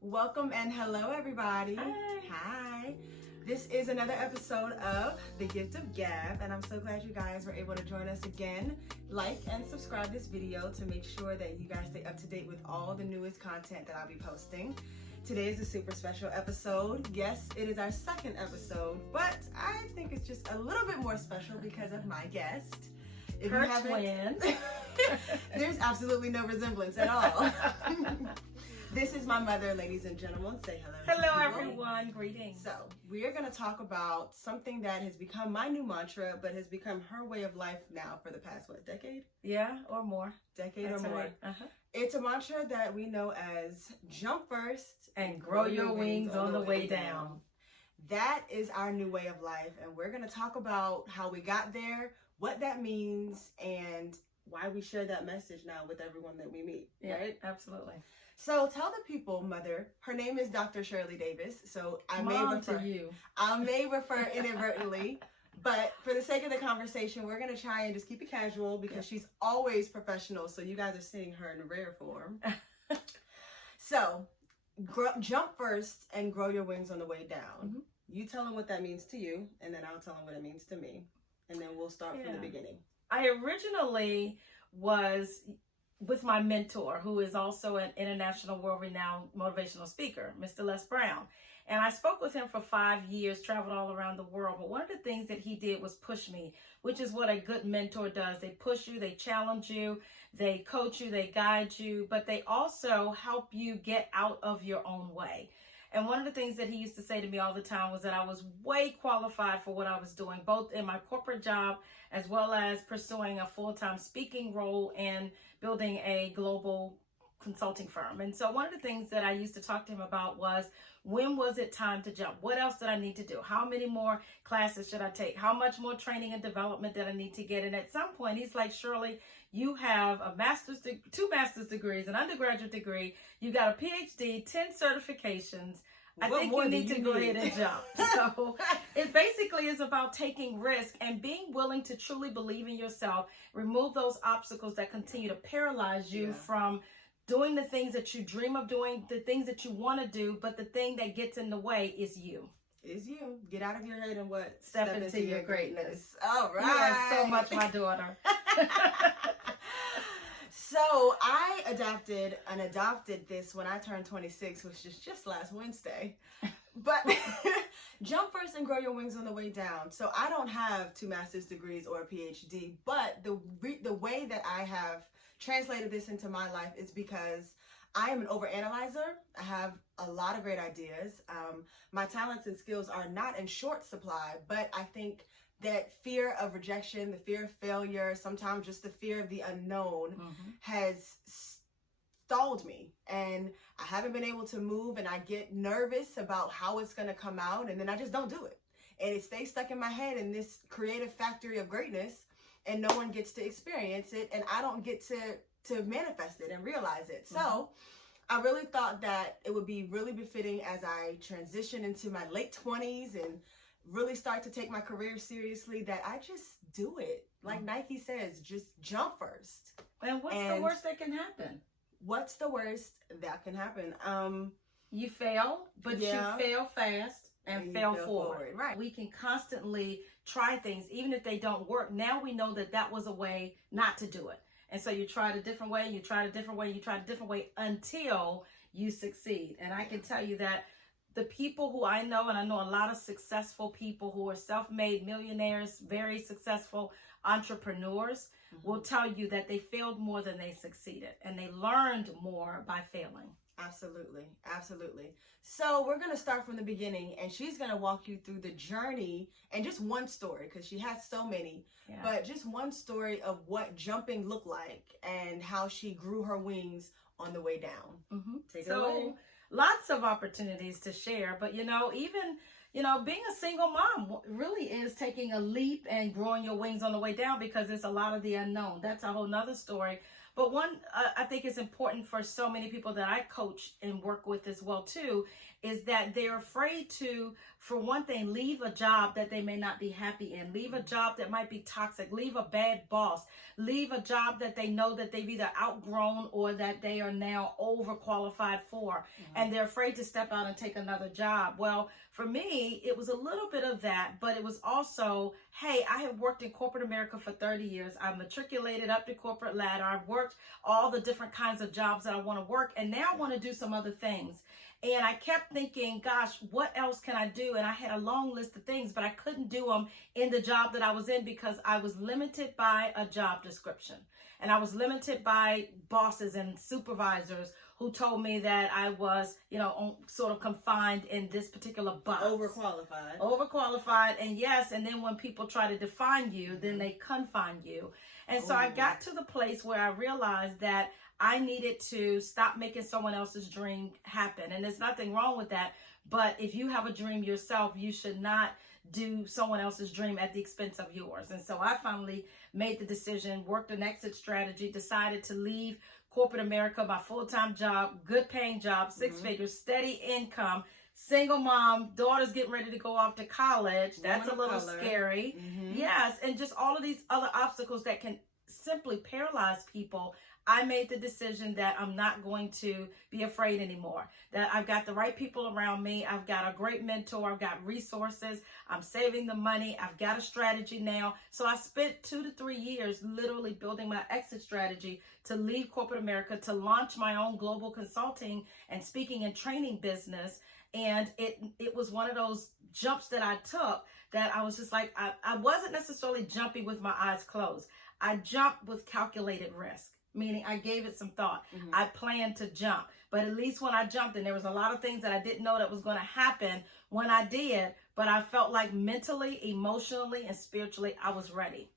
Welcome and hello, everybody. Hi. This is another episode of the Gift of Gab, and I'm so glad you guys were able to join us again. Like and subscribe this video to make sure that you guys stay up to date with all the newest content that I'll be posting. Today is a super special episode. Yes, it is our second episode, but I think it's just a little bit more special because of my guest. If Her twin. There's absolutely no resemblance at all. This is my mother, ladies and gentlemen. Say hello. Hello, everyone. Greetings. So, we are going to talk about something that has become my new mantra, but has become her way of life now for the past, decade? Yeah, or more. Decade That's or more. Right. Uh-huh. It's a mantra that we know as jump first and grow your wings on the way down. That is our new way of life, and we're going to talk about how we got there, what that means, and why we share that message now with everyone that we meet. Yeah, right? Absolutely. So tell the people, Mother, her name is Dr. Shirley Davis, so I may refer inadvertently, but for the sake of the conversation, we're going to try and just keep it casual because she's always professional, so you guys are seeing her in rare form. So, jump first and grow your wings on the way down. Mm-hmm. You tell them what that means to you, and then I'll tell them what it means to me, and then we'll start from the beginning. I originally was with my mentor, who is also an international world-renowned motivational speaker, Mr. Les Brown. And I spoke with him for 5 years, traveled all around the world. But one of the things that he did was push me, which is what a good mentor does. They push you, they challenge you, they coach you, they guide you, but they also help you get out of your own way. And one of the things that he used to say to me all the time was that I was way qualified for what I was doing, both in my corporate job as well as pursuing a full-time speaking role and building a global consulting firm. And so one of the things that I used to talk to him about was, when was it time to jump? What else did I need to do? How many more classes should I take? How much more training and development did I need to get? And at some point, he's like, Shirley, you have a two master's degrees, an undergraduate degree, you got a PhD, 10 certifications. I think you need to go ahead and jump. So it basically is about taking risk and being willing to truly believe in yourself, remove those obstacles that continue to paralyze you from doing the things that you dream of doing, the things that you want to do, but the thing that gets in the way is you. Is you. Get out of your head and what? Step into your greatness. All right. You are so much my daughter. So I adopted this when I turned 26, which is just last Wednesday. But jump first and grow your wings on the way down. So I don't have 2 master's degrees or a PhD, but the way that I have translated this into my life is because I am an overanalyzer. I have a lot of great ideas. My talents and skills are not in short supply, but I think that fear of rejection, the fear of failure, sometimes just the fear of the unknown has stalled me. And I haven't been able to move, and I get nervous about how it's going to come out, and then I just don't do it. And it stays stuck in my head in this creative factory of greatness, and no one gets to experience it, and I don't get to manifest it and realize it. So I really thought that it would be really befitting as I transition into my late 20s and really start to take my career seriously that I just do it. Like Nike says, just jump first. And what's the worst that can happen? What's the worst that can happen? You fail, but you fail fast and fail forward. Right. We can constantly try things, even if they don't work. Now we know that that was a way not to do it. And so you tried a different way, you tried a different way, you tried a different way until you succeed. And I can tell you that the people who I know, and I know a lot of successful people who are self-made millionaires, very successful entrepreneurs, will tell you that they failed more than they succeeded, and they learned more by failing. Absolutely. Absolutely. So we're going to start from the beginning, and she's going to walk you through the journey and just one story, because she has so many, but just one story of what jumping looked like and how she grew her wings on the way down. Take it away. Lots of opportunities to share, but even being a single mom really is taking a leap and growing your wings on the way down, because it's a lot of the unknown. That's a whole nother story. But one, I think is important for so many people that I coach and work with as well too, is that they're afraid to, for one thing, leave a job that they may not be happy in, leave a job that might be toxic, leave a bad boss, leave a job that they know that they've either outgrown or that they are now overqualified for, and they're afraid to step out and take another job. Well, for me, it was a little bit of that, but it was also, hey, I have worked in corporate America for 30 years. I've matriculated up the corporate ladder. I've worked all the different kinds of jobs that I want to work, and now I want to do some other things. And I kept thinking, gosh, what else can I do? And I had a long list of things, but I couldn't do them in the job that I was in because I was limited by a job description. And I was limited by bosses and supervisors who told me that I was, sort of confined in this particular box. Overqualified. And yes, and then when people try to define you, then they confine you. And so I got to the place where I realized that I needed to stop making someone else's dream happen. And there's nothing wrong with that. But if you have a dream yourself, you should not do someone else's dream at the expense of yours. And so I finally made the decision, worked a Nexus Strategy, decided to leave corporate America, my full-time job, good paying job, 6 figures, steady income, single mom, daughter's getting ready to go off to college. That's a little scary. Yes. And just all of these other obstacles that can simply paralyze people. I made the decision that I'm not going to be afraid anymore, that I've got the right people around me. I've got a great mentor. I've got resources. I'm saving the money. I've got a strategy now. So I spent 2 to 3 years literally building my exit strategy to leave corporate America, to launch my own global consulting and speaking and training business. And it was one of those jumps that I took that I was just like, I wasn't necessarily jumping with my eyes closed. I jumped with calculated risk. Meaning I gave it some thought. I planned to jump. But at least when I jumped, and there was a lot of things that I didn't know that was going to happen when I did, but I felt like mentally, emotionally, and spiritually, I was ready.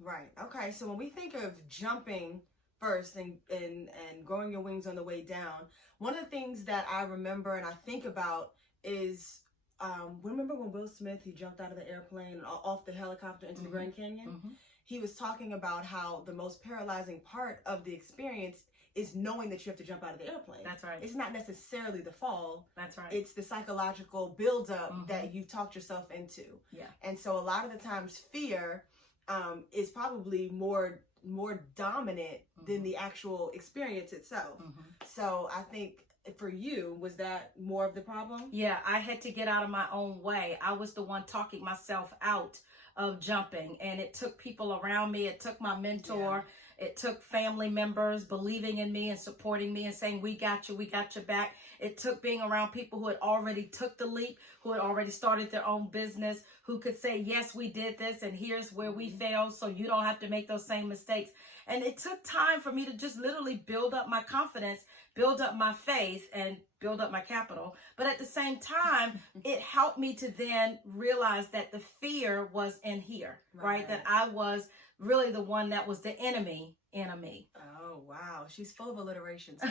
Right. Okay. So when we think of jumping first and growing your wings on the way down, one of the things that I remember and I think about is, remember when Will Smith, he jumped out of the airplane and off the helicopter into the Grand Canyon? He was talking about how the most paralyzing part of the experience is knowing that you have to jump out of the airplane. That's right. It's not necessarily the fall. That's right. It's the psychological buildup that you talked yourself into. Yeah. And so a lot of the times fear is probably more dominant than the actual experience itself. So I think for you, was that more of the problem? Yeah, I had to get out of my own way. I was the one talking myself out of jumping, and it took people around me. It took my mentor. It took family members believing in me and supporting me and saying, we got you back. It took being around people who had already took the leap, who had already started their own business, who could say, yes, we did this, and here's where we failed, so you don't have to make those same mistakes. And it took time for me to just literally build up my confidence, build up my faith, and build up my capital. But at the same time, it helped me to then realize that the fear was in here, right? That I was really the one that was the enemy. Oh, wow. She's full of alliteration. So.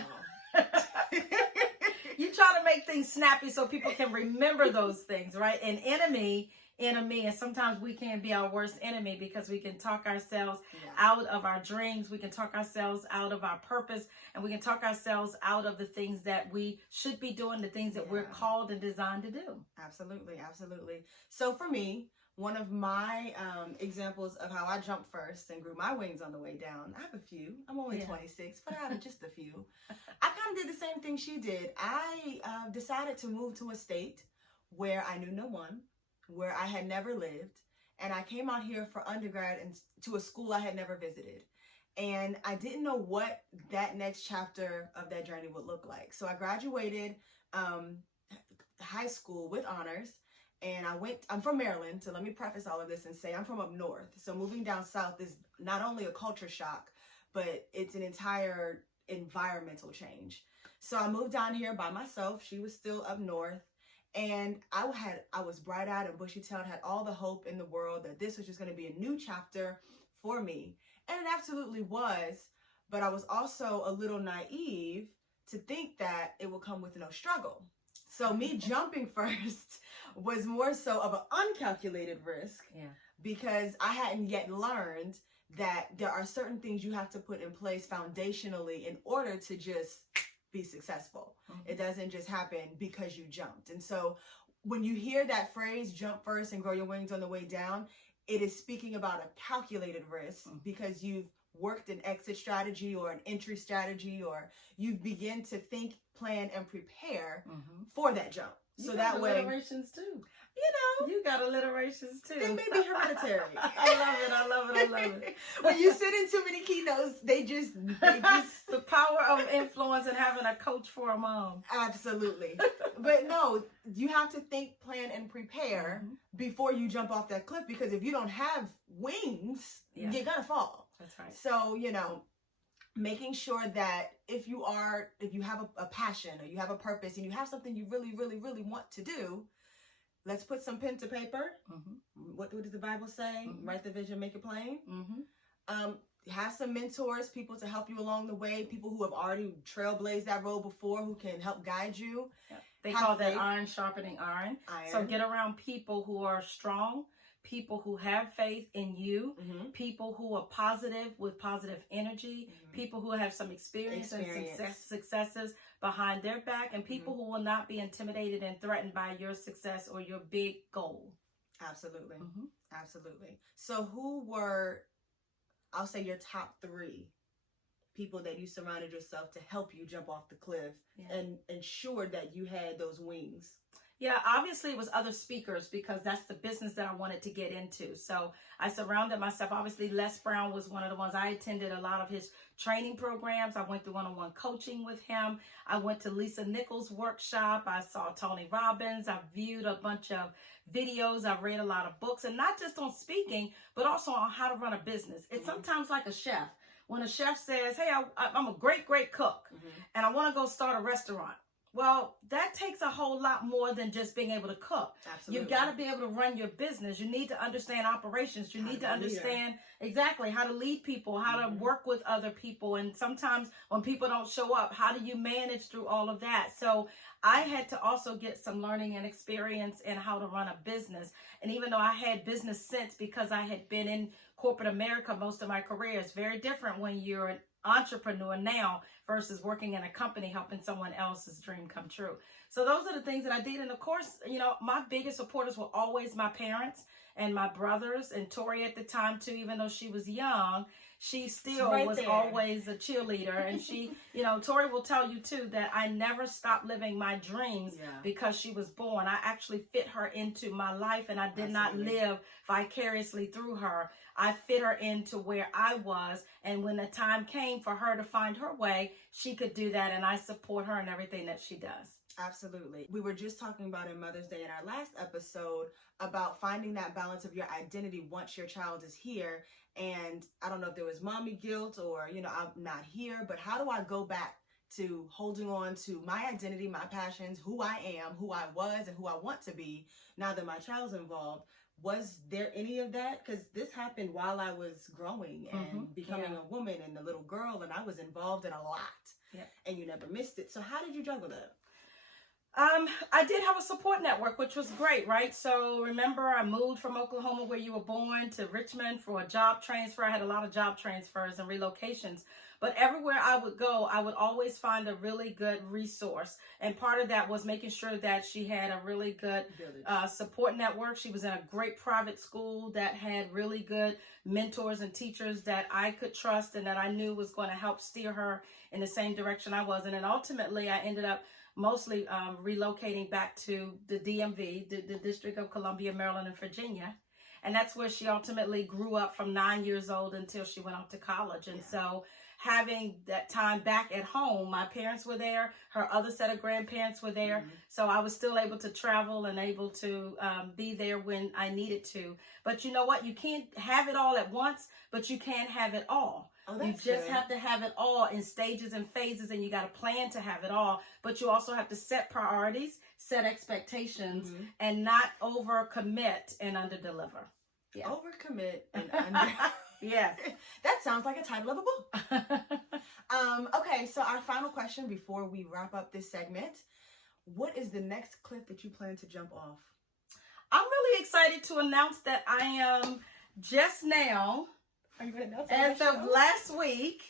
You try to make things snappy so people can remember those things, right? And enemy, and sometimes we can be our worst enemy because we can talk ourselves out of our dreams. We can talk ourselves out of our purpose, and we can talk ourselves out of the things that we should be doing, the things that we're called and designed to do. Absolutely. So for me, one of my examples of how I jumped first and grew my wings on the way down, I have a few. I'm only 26, but I have just a few. I kind of did the same thing she did. I decided to move to a state where I knew no one, where I had never lived, and I came out here for undergrad and to a school I had never visited. And I didn't know what that next chapter of that journey would look like. So I graduated high school with honors. And I'm from Maryland, so let me preface all of this and say I'm from up north. So moving down south is not only a culture shock, but it's an entire environmental change. So I moved down here by myself. She was still up north. And I was bright-eyed and bushy-tailed, had all the hope in the world that this was just going to be a new chapter for me. And it absolutely was. But I was also a little naive to think that it would come with no struggle. So me jumping first was more so of an uncalculated risk because I hadn't yet learned that there are certain things you have to put in place foundationally in order to just be successful. It doesn't just happen because you jumped. And so when you hear that phrase, jump first and grow your wings on the way down, it is speaking about a calculated risk because you've worked an exit strategy or an entry strategy, or you've begun to think, plan, and prepare for that jump. So that way, alliterations too. You know, You got alliterations too. they may be hereditary. I love it. When you sit in too many keynotes, they just The power of influence and having a coach for a mom. Absolutely. But no, you have to think, plan, and prepare before you jump off that cliff, because if you don't have wings, you're gonna fall. That's right. So, you know, making sure that if you have a passion or you have a purpose and you have something you really, really, really want to do, let's put some pen to paper. What does the Bible say? Write the vision, make it plain. Have some mentors, people to help you along the way, people who have already trailblazed that road before, who can help guide you. They call that iron sharpening iron. So get around people who are strong, people who have faith in you, people who are positive with positive energy, people who have some experience. And successes behind their back, and people who will not be intimidated and threatened by your success or your big goal. Absolutely. Absolutely. So who were, I'll say, your top 3 people that you surrounded yourself to help you jump off the cliff and ensure that you had those wings? Yeah, obviously it was other speakers, because that's the business that I wanted to get into. So I surrounded myself. Obviously, Les Brown was one of the ones. I attended a lot of his training programs. I went through one-on-one coaching with him. I went to Lisa Nichols' workshop. I saw Tony Robbins. I viewed a bunch of videos. I've read a lot of books, and not just on speaking, but also on how to run a business. It's sometimes like a chef. When a chef says, hey, I'm a great, great cook, and I want to go start a restaurant. Well, that takes a whole lot more than just being able to cook. Absolutely. You've got to be able to run your business. You need to understand operations. You need to understand exactly how to lead people, how to work with other people. And sometimes when people don't show up, how do you manage through all of that? So I had to also get some learning and experience in how to run a business. And even though I had business sense because I had been in corporate America most of my career, it's very different when you're an entrepreneur now versus working in a company helping someone else's dream come true. So those are the things that I did. And of course, you know, my biggest supporters were always my parents and my brothers, and Tori at the time too. Even though she was young, she still was always a cheerleader. And she, you know, Tori will tell you too that I never stopped living my dreams because she was born. I actually fit her into my life, and I did not live vicariously through her. I fit her into where I was, and when the time came for her to find her way, she could do that, and I support her in everything that she does. Absolutely. We were just talking about in Mother's Day in our last episode about finding that balance of your identity once your child is here. And I don't know if there was mommy guilt or, you know, I'm not here, but how do I go back to holding on to my identity, my passions, who I am, who I was, and who I want to be now that my child's involved? Was there any of that? Because this happened while I was growing and becoming a woman and a little girl, and I was involved in a lot, and you never missed it. So how did you juggle that? I did have a support network, which was great, right? So remember, I moved from Oklahoma, where you were born, to Richmond for a job transfer. I had a lot of job transfers and relocations. But everywhere I would go, I would always find a really good resource. And part of that was making sure that she had a really good support network. She was in a great private school that had really good mentors and teachers that I could trust and that I knew was going to help steer her in the same direction I was. And then ultimately, I ended up mostly relocating back to the DMV, the District of Columbia, Maryland, and Virginia. And that's where she ultimately grew up from 9 years old until she went off to college. And so having that time back at home, my parents were there, her other set of grandparents were there. So I was still able to travel and able to be there when I needed to. But you know what? You can't have it all at once, but you can have it all. You just have to have it all in stages and phases, and you got to plan to have it all. But you also have to set priorities, set expectations, and not overcommit and underdeliver. Yeah. Overcommit and under. Yes. That sounds like a title of a book. Okay, so our final question before we wrap up this segment. What is the next cliff that you plan to jump off? I'm really excited to announce that I am just now Are you going to announce As of last week,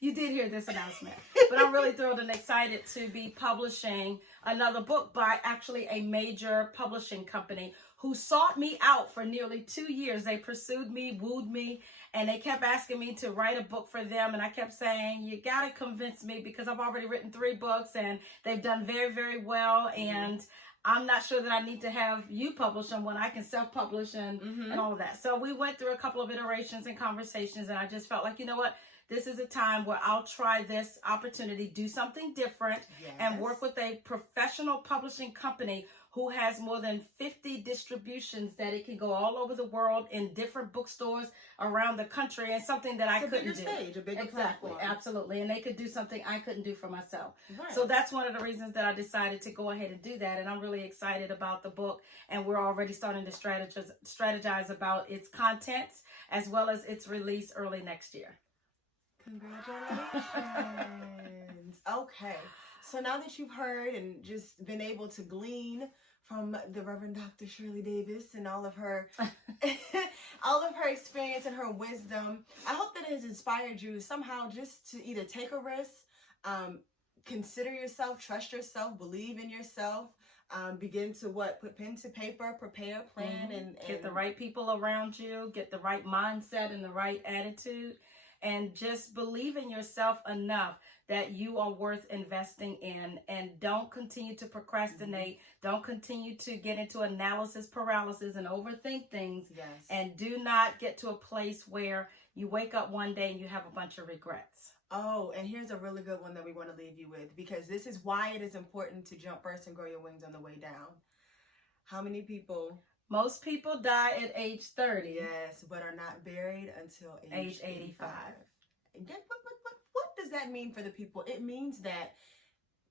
you did hear this announcement, but I'm really thrilled and excited to be publishing another book by actually a major publishing company who sought me out for nearly 2 years. They pursued me, wooed me, and they kept asking me to write a book for them. And I kept saying, you got to convince me, because I've already written 3 books and they've done very, very well. And I'm not sure that I need to have you publish them when I can self-publish and all of that. So we went through a couple of iterations and conversations, and I just felt like, you know what? This is a time where I'll try this opportunity, do something different, and work with a professional publishing company who has more than 50 distributions that it can go all over the world in different bookstores around the country, and something that I couldn't do. A bigger stage, a bigger platform. Absolutely. And they could do something I couldn't do for myself. Right. So that's one of the reasons that I decided to go ahead and do that. And I'm really excited about the book, and we're already starting to strategize about its contents as well as its release early next year. Congratulations. Okay. So now that you've heard and just been able to glean from the Reverend Dr. Shirley Davis and all of her experience and her wisdom, I hope that it has inspired you somehow just to either take a risk, consider yourself, trust yourself, believe in yourself, begin to put pen to paper, prepare a plan, and get the right people around you, get the right mindset and the right attitude. And just believe in yourself enough that you are worth investing in, and don't continue to procrastinate. Don't continue to get into analysis paralysis and overthink things. Yes. And do not get to a place where you wake up one day and you have a bunch of regrets. Oh, and here's a really good one that we want to leave you with, because this is why it is important to jump first and grow your wings on the way down. How many people? Most people die at age 30. Yes, but are not buried until age 85. And what does that mean for the people? It means that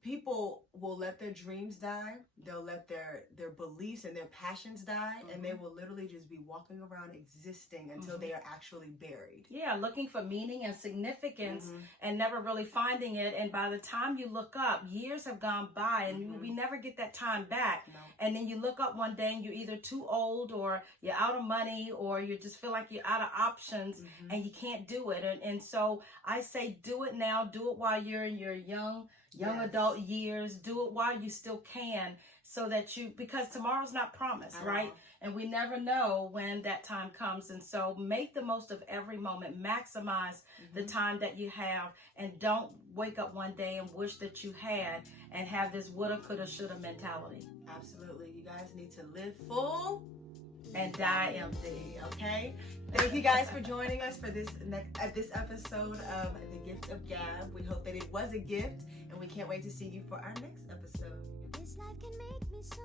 people will let their dreams die. They'll let their beliefs and their passions die, and they will literally just be walking around existing until they are actually buried. Yeah, looking for meaning and significance and never really finding it. And by the time you look up, years have gone by, and we never get that time back. No. And then you look up one day and you're either too old, or you're out of money, or you just feel like you're out of options and you can't do it. And so I say, do it now. Do it while you're in your young adult years. Do it while you still can, so that because tomorrow's not promised, right? And we never know when that time comes. And so make the most of every moment, maximize the time that you have, and don't wake up one day and wish that you had and have this woulda, coulda, shoulda mentality. Absolutely. You guys need to live full and die empty. Okay? Thank you guys for joining us for this episode of The Gift of Gab. We hope that it was a gift, and we can't wait to see you for our next episode. This life can make me so